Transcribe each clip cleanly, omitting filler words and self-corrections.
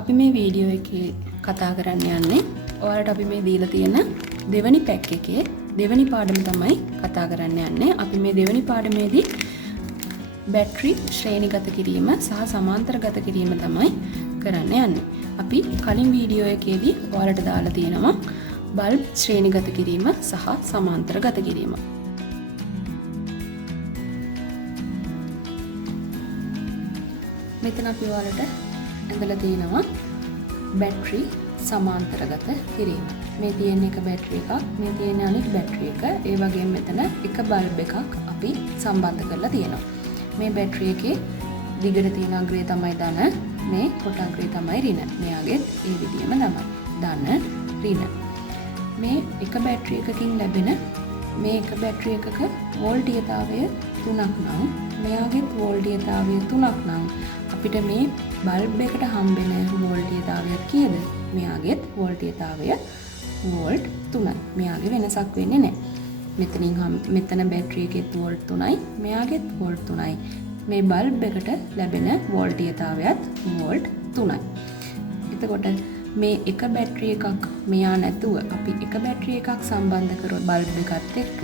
අපි මේ වීඩියෝ එකේ කතා කරන්න යන්නේ ඔයාලට අපි මේ දීලා තියෙන දෙවැනි පැක් එකේ දෙවැනි පාඩම තමයි කතා කරන්න යන්නේ. අපි මේ දෙවැනි පාඩමේදී බැටරි ශ්‍රේණිගත කිරීම සහ සමාන්තරගත කිරීම තමයි කරන්න යන්නේ. අපි කලින් වීඩියෝ එකේදී ඔයාලට දාලා තියෙනවා බල්බ් ශ්‍රේණිගත කිරීම සහ සමාන්තරගත කිරීම. මෙතන අපි ඔයාලට ඇඳලා තියෙනවා බැටරි සමාන්තරගත කිරීම. මේ තියෙන එක බැටරි එකක්, මේ තියෙන අනිත් බැටරි එක, ඒ වගේම මෙතන එක බල්බ් එකක් අපි සම්බන්ධ කරලා තියෙනවා. මේ බැටරි එකේ දිගට තියෙන අග්‍රය තමයි ධන, මේ කොට අග්‍රය තමයි ඍණ. මෙයාගෙත් ඒ විදිහම තමයි. ධන, ඍණ. මේ එක බැටරි එකකින් ලැබෙන මේ එක බැටරි එකක වෝල්ටීයතාවය 3ක් නම් මෙයාගෙත් වෝල්ටීයතාවය 3ක් නම් අපිට මේ බල්බ් එකට හම්බෙන වෝල්ටීයතාවය කීයද? මෙයාගෙත් වෝල්ටීයතාවය වෝල්ට් 3යි. මෙයාගේ වෙනසක් වෙන්නේ නැහැ. මෙතන බැටරි එකෙත් වෝල්ට් 3යි, මෙයාගෙත් වෝල්ට් 3යි. මේ බල්බ් එකට ලැබෙන වෝල්ටීයතාවයත් වෝල්ට් 3යි. එතකොට මේ එක බැටරි එකක් මෙයා නැතුව අපි එක බැටරි එකක් සම්බන්ධ කරොත් බල්බ් එකත් එක්ක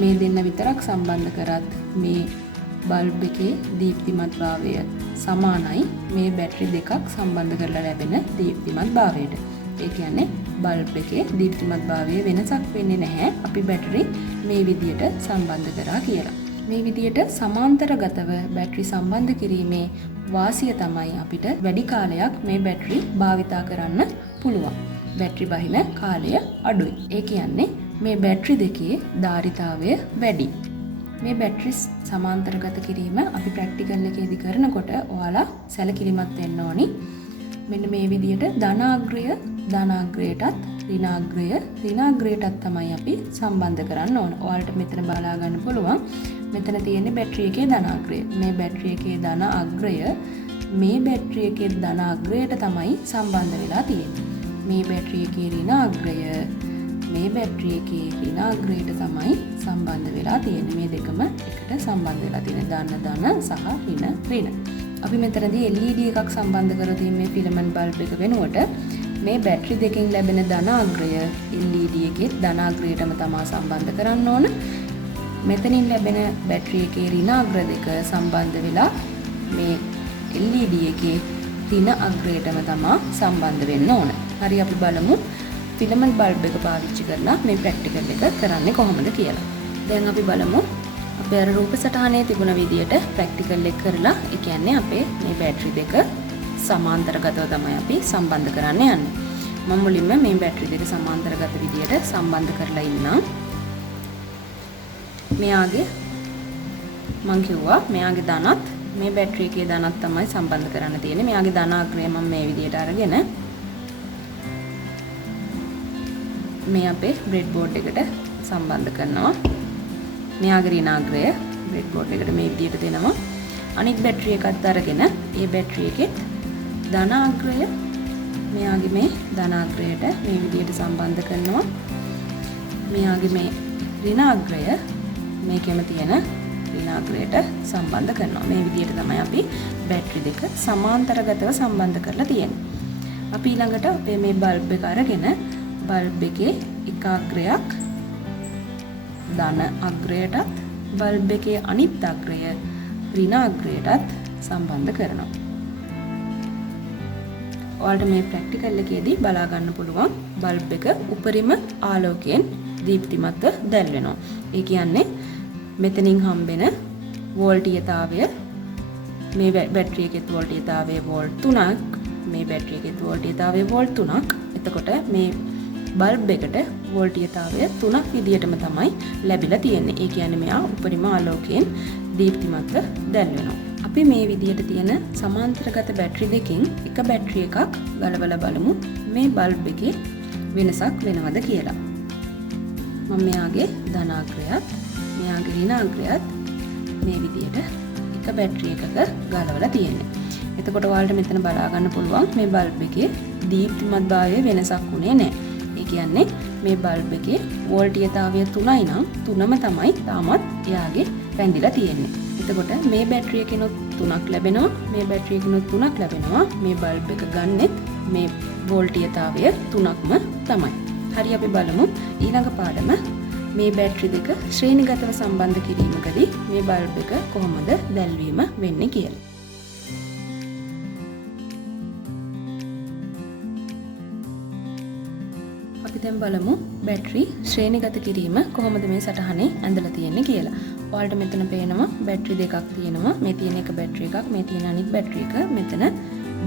මේ දෙන්න විතරක් සම්බන්ධ කරත් මේ බල්බ් එකේ දීප්තිමත්භාවය සමානයි මේ බැටරි දෙකක් සම්බන්ධ කරලා ලැබෙන දීප්තිමත්භාවයට. ඒ කියන්නේ බල්බ් එකේ දීප්තිමත්භාවයේ වෙනසක් වෙන්නේ නැහැ අපි බැටරි මේ විදියට සම්බන්ධ කරා කියලා. මේ විදියට සමාන්තරගතව බැටරි සම්බන්ධ කිරීමේ වාසිය තමයි අපිට වැඩි කාලයක් මේ බැටරි භාවිතා කරන්න පුළුවන්. බැටරි බහින කාලය අඩුයි. ඒ කියන්නේ මේ බැටරි දෙකේ ධාරිතාවය වැඩි. මේ බැටරි සමාන්තරගත කිරීම අපි ප්‍රැක්ටිකල් එකේදී කරනකොට ඔයාලා සැලකිලිමත් වෙන්න ඕනි. මෙන්න මේ විදියට ධනාග්‍රය ධනාග්‍රයටත් ඍණාග්‍රයටත් තමයි අපි සම්බන්ධ කරන්න ඕන. ඔයාලට මෙතන බලා ගන්න පුළුවන්. මෙතන තියෙන්නේ බැටරි එකේ ධනාග්‍රය. මේ බැටරි එකේ ධන අග්‍රය මේ බැටරි එකේ ධන අග්‍රයට තමයි සම්බන්ධ වෙලා තියෙන්නේ. මේ බැටරි එකේ ඍණාග්‍රය මේ බැටරි එකේ ඍණාග්‍රයට තමයි සම්බන්ධ වෙලා තියෙන්නේ. මේ දෙකම එකට සම්බන්ධ වෙලා තියෙන ධන සහ ඍණ. අපි මෙතනදී LED එකක් සම්බන්ධ කරලා තියෙන මේ ෆිලමන්ට් බල්බ් එක වෙනුවට මේ බැටරි දෙකෙන් ලැබෙන ධනාග්‍රය LED එකේ ධනාග්‍රයටම තමයි සම්බන්ධ කරන්න ඕන. මෙතනින් ලැබෙන බැටරි එකේ ඍණාග්‍ර දෙක සම්බන්ධ වෙලා මේ LED එකේ ඍණ අග්‍රයටම තමයි සම්බන්ධ වෙන්න ඕන. හරි, අපි බලමු ෆිලමන්ට් බල්බ් එක පාවිච්චි කරලා මේ ප්‍රැක්ටිකල් එක කරන්නේ කොහොමද කියලා. දැන් අපි බලමු අපේ අර රූප සටහනේ තිබුණ විදියට ප්‍රැක්ටිකල් එක කරලා, ඒ කියන්නේ අපේ මේ බැටරි දෙක සමාන්තරගතව තමයි අපි සම්බන්ධ කරන්න යන්නේ. මම මුලින්ම මේ බැටරි දෙක සමාන්තරගත විදියට සම්බන්ධ කරලා ඉන්නම්. මෙයාගේ මම කිව්වා මෙයාගේ ධනත් මේ බැටරි එකේ ධනත් තමයි සම්බන්ධ කරන්න තියෙන්නේ. මෙයාගේ ධනාග්‍රය මම මේ විදියට අරගෙන මේ අපේ බ්‍රෙඩ් බෝඩ් එකට සම්බන්ධ කරනවා. මෙයාගේ ඍණාග්‍රය බ්‍රෙඩ් බෝඩ් එකට මේ විදියට දෙනවා. අනිත් බැටරි එකත් අරගෙන ඒ බැටරි එකේ ධනාග්‍රය මෙයාගේ මේ ධනාග්‍රයට මේ විදියට සම්බන්ධ කරනවා. මෙයාගේ මේ ඍණාග්‍රය මේකෙම තියෙන ඍණාග්‍රයට සම්බන්ධ කරනවා. මේ විදියට තමයි අපි බැටරි දෙක සමාන්තරගතව සම්බන්ධ කරලා තියෙන්නේ. අපි ඊළඟට අපේ මේ බල්බ් එක අරගෙන බල්බ් එකේ එක අග්‍රයක් ධන අග්‍රයටත් බල්බ් එකේ අනිත් අග්‍රය ඍණාග්‍රයටත් සම්බන්ධ කරනවා. ඔයාලට මේ ප්‍රැක්ටිකල් එකේදී බලා ගන්න පුළුවන් බල්බ් එක උපරිම ආලෝකයෙන් දීප්තිමත්ව දැල්වෙනවා. ඒ කියන්නේ මෙතනින් හම්බෙන වෝල්ටීයතාවය මේ බැටරි එකේ වෝල්ටීයතාවය වෝල්ට් 3ක්, මේ බැටරි එකේ වෝල්ටීයතාවය වෝල්ට් 3ක්. එතකොට මේ බල්බ් එකට වෝල්ටීයතාවය 3ක් විදියටම තමයි ලැබිලා තියෙන්නේ. ඒ කියන්නේ මෙයා උපරිම ආලෝකයෙන් දීප්තිමත්ව දැල්වෙනවා. අපි මේ විදියට තියෙන සමාන්තරගත බැටරි දෙකෙන් එක බැටරි එකක් ගලවලා බලමු මේ බල්බ් එකේ වෙනසක් වෙනවද කියලා. මම මෙයාගේ ධනාග්‍රයත් මෙයාගේ ඍණාග්‍රයත් මේ විදියට එක බැටරි එකක ගලවලා තියෙන්නේ. එතකොට ඔයාලට මෙතන බලා ගන්න පුළුවන් මේ බල්බ් එකේ දීප්තිමත්භාවයේ වෙනසක් උනේ නැහැ. ඒ කියන්නේ මේ බල්බ් එකේ වෝල්ටීයතාවය 3යි නම් 3ම තමයි තාමත් එයාගේ රැඳිලා තියෙන්නේ. එතකොට මේ බැටරි එකකිනුත් 3ක් ලැබෙනවා. මේ බැටරි එකකිනුත් 3ක් ලැබෙනවා. මේ බල්බ් එක ගන්නෙත් මේ වෝල්ටීයතාවය 3ක්ම තමයි. හරි අපි බලමු ඊළඟ පාඩම මේ බැටරි දෙක ශ්‍රේණිගතව සම්බන්ධ කිරීමකදී මේ බල්බ් එක කොහොමද දැල්වීම වෙන්නේ කියලා. අපි දැන් බලමු බැටරි ශ්‍රේණිගත කිරීම කොහොමද මේ සටහනේ ඇඳලා තියෙන්නේ කියලා. ඔයාලට මෙතන පේනවා බැටරි දෙකක් තියෙනවා. මේ තියෙන එක බැටරි එකක්, මේ තියෙන අනිත් බැටරි එක. මෙතන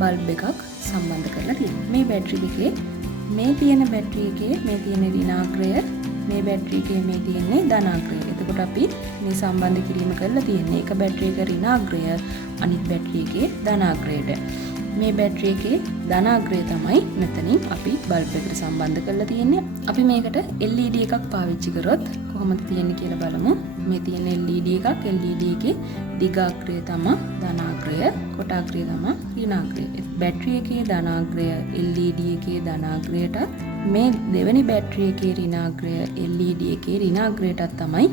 බල්බ් එකක් සම්බන්ධ කරලා තියෙනවා. මේ බැටරි දෙකේ මේ තියෙන බැටරි එකේ මේ තියෙන ඍණාග්‍රය, මේ බැටරි එකේ මේ තියෙන්නේ ධනාග්‍රය. එතකොට අපි මේ සම්බන්ධ කිරීම කරලා තියෙන්නේ එක බැටරි එක ඍණාග්‍රය අනිත් බැටරි එකේ ධනාග්‍රයට. මේ බැටරි එකේ ධනාග්‍රය තමයි මෙතනින් අපි බල්බ් එකට සම්බන්ධ කරලා තියෙන්නේ. අපි මේකට LED එකක් පාවිච්චි කරොත් කොහොමද තියෙන්නේ කියලා බලමු. මේ තියෙන LED එකක්, LED එකේ දිගාග්‍රය තමයි ධනාග්‍රය, කොටාග්‍රය තමයි ඍණාග්‍රය. බැටරි එකේ ධනාග්‍රය LED එකේ ධනාග්‍රයට, මේ දෙවෙනි බැටරි එකේ ඍණාග්‍රය LED එකේ ඍණාග්‍රයටත් තමයි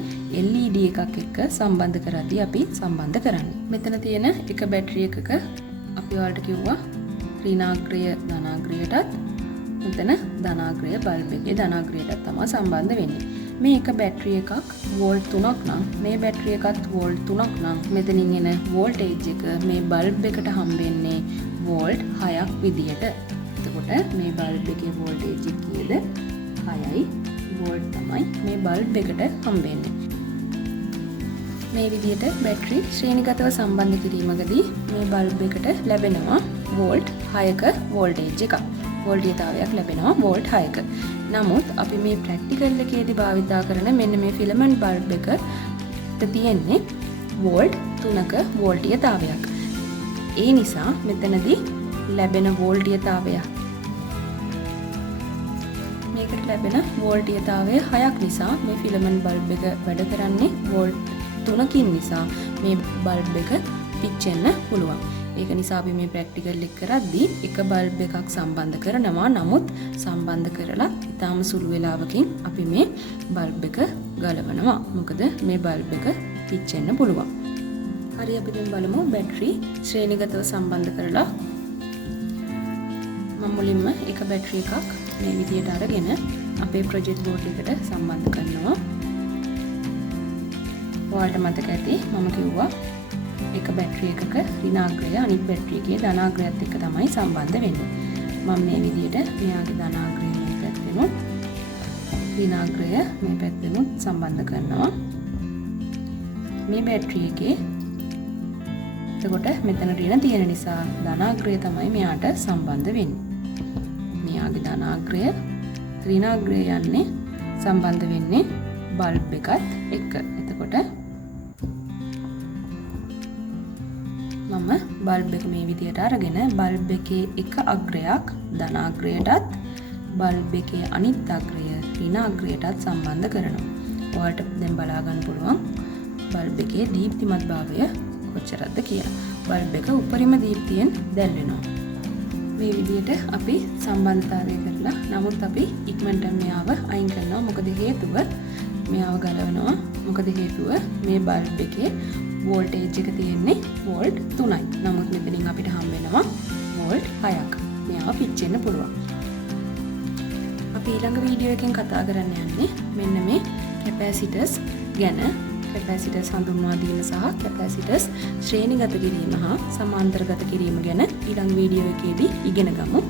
LED එකක් එක්ක සම්බන්ධ කරද්දී අපි සම්බන්ධ කරන්නේ. මෙතන තියෙන එක බැටරි එකක අපි ඔයාලට කිව්වා ඍණාග්‍රය ධනාග්‍රයටත්, මෙතන ධනාග්‍රය බල්බ් එකේ ධනාග්‍රයටත් තමයි සම්බන්ධ වෙන්නේ. මේ එක බැටරි එකක් වෝල්ට් 3ක් නම්, මේ බැටරි එකත් වෝල්ට් 3ක් නම් මෙතනින් එන වෝල්ටේජ් එක මේ බල්බ් එකට හම්බෙන්නේ වෝල්ට් 6ක් විදියට. එතකොට මේ බල්බ් එකේ වෝල්ටේජ් එක කීයද? 6යි වෝල්ට් තමයි මේ බල්බ් එකට හම්බෙන්නේ. මේ විදියට බැටරි ශ්‍රේණිගතව සම්බන්ධ කිරීමකදී මේ බල්බ් එකට ලැබෙනවා වෝල්ට් 6ක වෝල්ටේජ් එකක්. වෝල්ටීයතාවයක් ලැබෙනවා වෝල්ට් 6ක. නමුත් අපි මේ ප්‍රැක්ටිකල් එකේදී භාවිතා කරන මෙන්න මේ ෆිලමන්ට් බල්බ් එකට තියෙන්නේ වෝල්ට් 3ක වෝල්ටීයතාවයක්. ඒ නිසා මෙතනදී ලැබෙන වෝල්ටීයතාවය මේකට ලැබෙන වෝල්ටීයතාවය 6ක් නිසා මේ ෆිලමන්ට් බල්බ් එක වැඩ කරන්නේ වෝල්ට් 3කින් නිසා මේ බල්බ් එක පිච්චෙන්න පුළුවන්. ඒක නිසා අපි මේ ප්‍රැක්ටිකල් එක කරද්දී එක බල්බ් එකක් සම්බන්ධ කරනවා. නමුත් සම්බන්ධ කරලා ඊටාම සුළු වේලාවකින් අපි මේ බල්බ් එක ගලවනවා. මොකද මේ බල්බ් එක පිච්චෙන්න පුළුවන්. හරි අපි දැන් බලමු බැටරි ශ්‍රේණිගතව සම්බන්ධ කරලා. මම මුලින්ම එක බැටරි එකක් මේ විදියට අරගෙන අපේ ප්‍රොජෙක්ට් බෝඩ් එකට සම්බන්ධ කරනවා. ඔයාලට මතක ඇති මම කිව්වා එක බැටරි එකක ඍණාග්‍රය අනිත් බැටරි එකේ ධනාග්‍රයත් එක්ක තමයි සම්බන්ධ වෙන්නේ. මම මේ විදියට මෙයාගේ ධනාග්‍රය මේ පැත්තෙනුත් ඍණාග්‍රය මේ පැත්තෙනුත් සම්බන්ධ කරනවා. මේ බැටරි එකේ එතකොට මෙතන ඍණ තියෙන නිසා ධනාග්‍රය තමයි මෙයාට සම්බන්ධ වෙන්නේ. මෙයාගේ ධනාග්‍රය ඍණාග්‍රය යන්නේ සම්බන්ධ වෙන්නේ බල්බ් එකත් එක්ක. එතකොට මම බල්බ් එක මේ විදියට අරගෙන බල්බ් එකේ එක අග්‍රයක් ධනාග්‍රයටත් බල්බ් එකේ අනිත් අග්‍රය ඍණාග්‍රයටත් සම්බන්ධ කරනවා. ඔයාලට දැන් බලා ගන්න පුළුවන් බල්බ් එකේ දීප්තිමත් භාවය කොච්චරද කියලා. බල්බ් එක උපරිම දීප්තියෙන් දැල්වෙනවා. මේ විදියට අපි සම්බන්ධතාවය කරලා නමුත් අපි ඉක්මනට මෙයාව අයින් කරනවා. මොකද හේතුව මෙයාව ගලවනවා. මොකද හේතුව මේ බල්බ් එකේ වෝල්ටේජ් එක තියෙන්නේ වෝල්ට් 3යි. නමුත් මෙතනින් අපිට හම් වෙනවා වෝල්ට් 6ක්. මෙයාව පිච්චෙන්න පුළුවන්. අපි ඊළඟ වීඩියෝ එකෙන් කතා කරන්න යන්නේ මෙන්න මේ කැපැසිටර්ස් ගැන. කැපැසිටර්ස් හඳුන්වා දීම සහ කැපැසිටර්ස් ශ්‍රේණිගත කිරීම හා සමාන්තරගත කිරීම ගැන ඊළඟ වීඩියෝ එකේදී ඉගෙන ගමු.